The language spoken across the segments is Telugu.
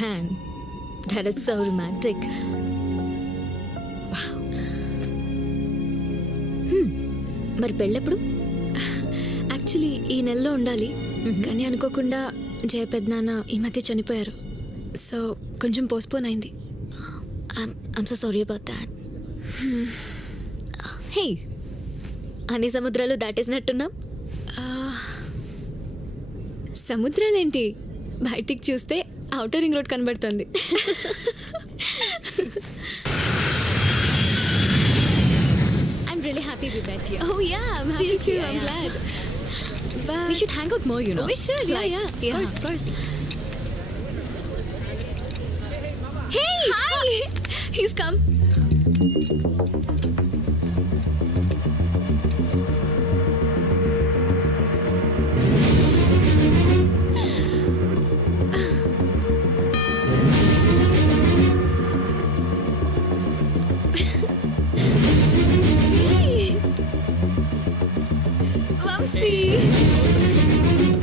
Man, that is so romantic. Wow. మరి పెళ్ళెప్పుడు? యాక్చువల్లీ ఈ నెలలో ఉండాలి, కానీ అనుకోకుండా జయ పెద్దనాన్న ఈ మధ్య చనిపోయారు. సో కొంచెం పోస్ట్పోన్ అయింది. I'm so sorry about that. Hey, అన్ని సముద్రాలు దాటేసినట్టున్నాం. సముద్రాలేంటి, బయటికి చూస్తే ఔటర్ రింగ్ రోడ్ కనబడుతుంది. I'm really happy we met here. Oh yeah, I'm happy Seriously, too. I'm yeah. glad. But We should hang out more, you know. we should, yeah. Of course. Hey, hi. He's come.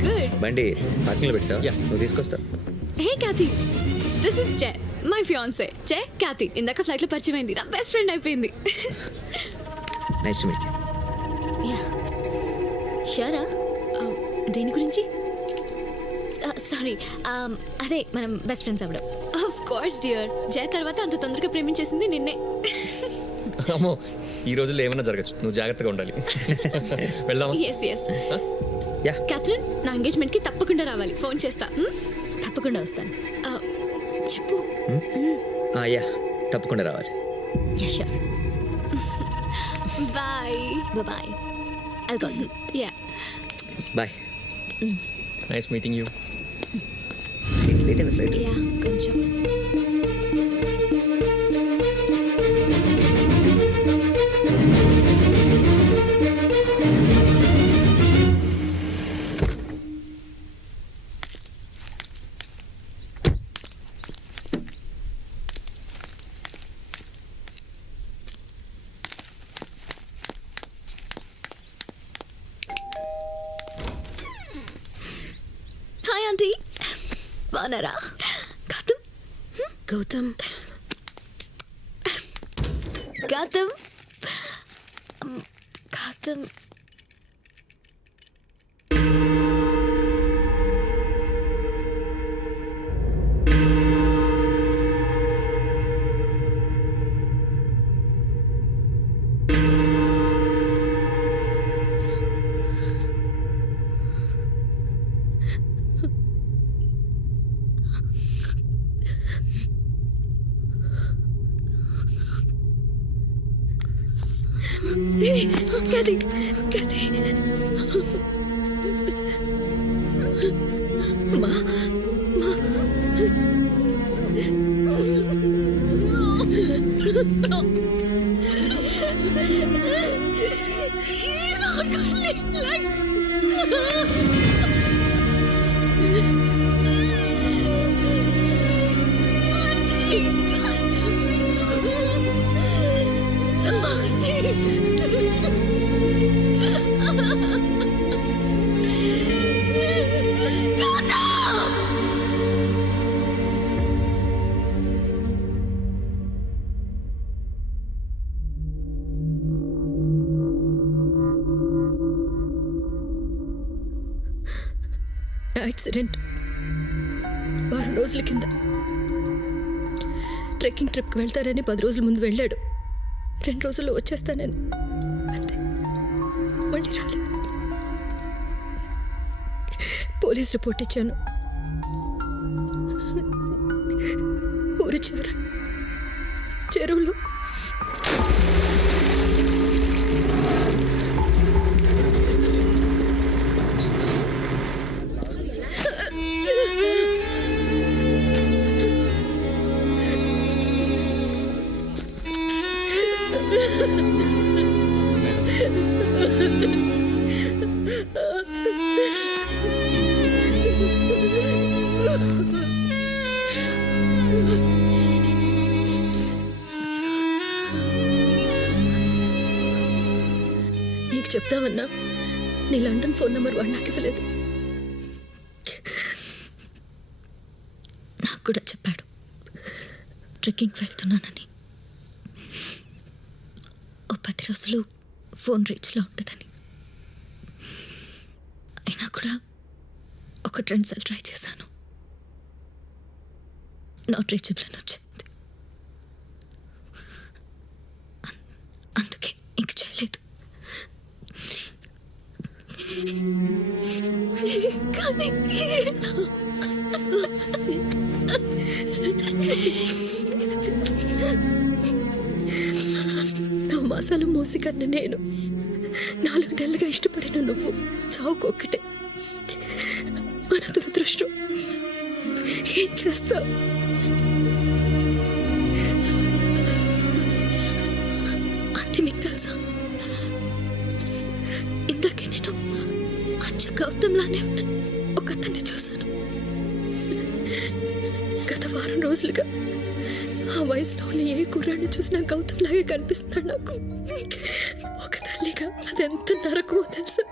Good. బండి పార్కింగ్లో పెట్టావా? నువ్వు తీసుకొస్తా. Hey Kathy, this is Jay, my fiance. Jay, Kathy. ఇందాక ఫ్లైట్లో పరిచయం అయింది, నా బెస్ట్ ఫ్రెండ్ అయిపోయింది. Nice to meet you. Yeah. Sure. దేని గురించి? సారీ, అదే మనం బెస్ట్ ఫ్రెండ్స్ అవ్వడం. Of course dear. జయ తర్వాత అంత తొందరగా ప్రేమించేసింది నిన్నే. అమ్మో, ఈ రోజుల్లో ఏమైనా జరగచ్చు, నువ్వు జాగ్రత్తగా ఉండాలి. వెళ్దామా? Yes. యా. క్యాథరిన్, నా ఎంగేజ్మెంట్కి తప్పకుండా రావాలి, ఫోన్ చేస్తా. తప్పకుండా వస్తాను. చెప్పు. యా, తప్పకుండా రావాలి. Yeah, sure. Bye. Bye-bye. I'll call you. Yeah. Bye. Nice meeting you. Late అయింది ఫ్లైట్. యా, కొంచెం. హాయ్ ఆంటీ, బాగున్నారా? Gautam Gautam Gautam Gautam Kathy. Ma. You're not gonna leave like accident వారం రోజుల కింద. ట్రెక్కింగ్ ట్రిప్కి వెళ్తారని 10 రోజుల ముందు వెళ్ళాడు. 2 రోజుల్లో వచ్చేస్తానని, అంతే, మళ్ళీ రాలేదు. పోలీస్ రిపోర్ట్ ఇచ్చాను. ఊరి చివర చెరువులో నీకు చెప్తామన్నా, నీ లండన్ ఫోన్ నెంబర్ వాడు నాకు ఇవ్వలేదు. నాకు కూడా చెప్పాడు ట్రెక్కింగ్ వెళ్తున్నానని. ఓ 10 రోజులు ఫోన్ రీచ్లో ఉంటుందని. అయినా కూడా ఒక 2 సార్లు ట్రై చేశాను. నాట్ రీచబుల్ అని వచ్చింది. అందుకే ఇంక చేయలేదు. కానీ 9 మాసాలు మోసి కన్న నేను 4 నెలలుగా ఇష్టపడిన నువ్వు చావుకొక్కటే. మన దురదృష్టం. ఏం చేస్తావు? ఆంటీ మీకు తెలుసా, ఇందాకే నేను అచ్చ గౌతంలానే ఉన్న ఒక అతన్ని చూశాను. గత వారం రోజులుగా ఆ వయసులో ఉన్న ఏ కుర్రాన్ని చూసినా గౌతమ్ లాగే కనిపిస్తున్నాడు నాకు. ఒక తల్లిగా అదెంత నరకమో తెలుసా.